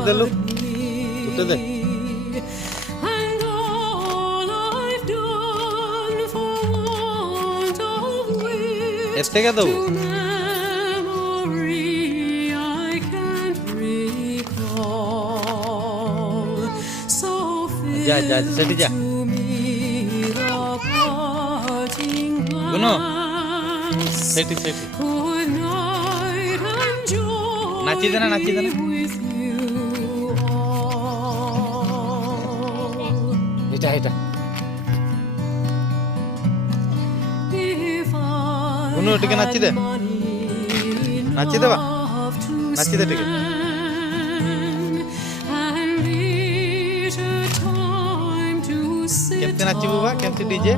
গুটে দে লোক গুটে দে এর থেকে দেবো যা যা সেটি যা গুনো সেটি সেটি নাচি দে না এটা এটা গুনো টিকে নাচি দে বা নাচি দে টিকে কেমতি নাচিবু বা কেমতি ডিজে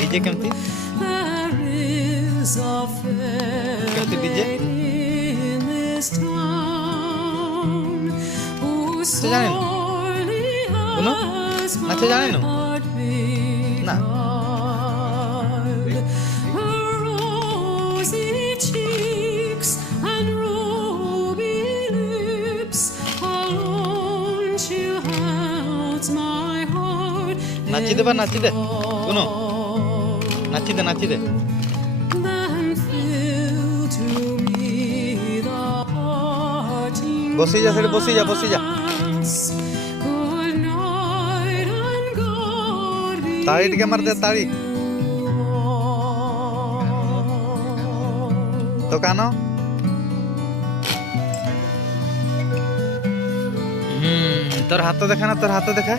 কেমতি কেমতি ডিজে জানেন কোনো নাচে জানেন না নাচি দে বা নাচি দে কোনো নাচি দে বসি যা সেটা বসি যা তাড়ি টিকে মার দে তাড়ি তো কানো তোর হাত দেখা না তোর হাত দেখা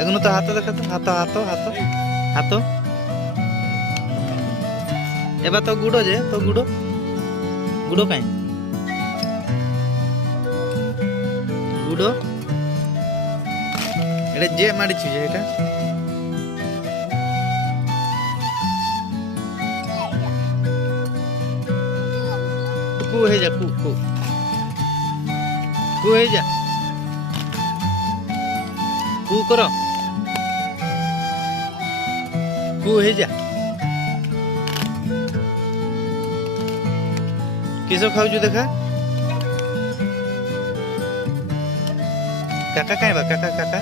এগুলো তো হাত দেখা তো হাত এবার তো গুড়ো যে তো গুড়ো কাই গুড়ো এটা যে মারিছি যে এটা কু হয়ে যা কু হয়ে যা কু কর কু হয়ে যা কিসব খাওছু দেখা কাকা কাই বা কাকা কাকা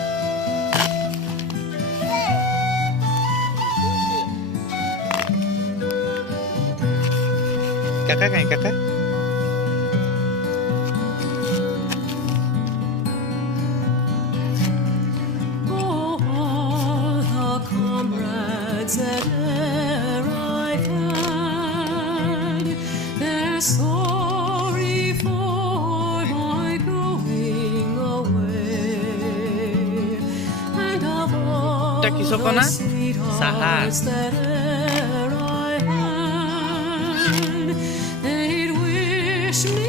that e'er I had, they're sorry for my going away, and of all Taki the sokona? Sahar. sweethearts that e'er I had, they'd wish me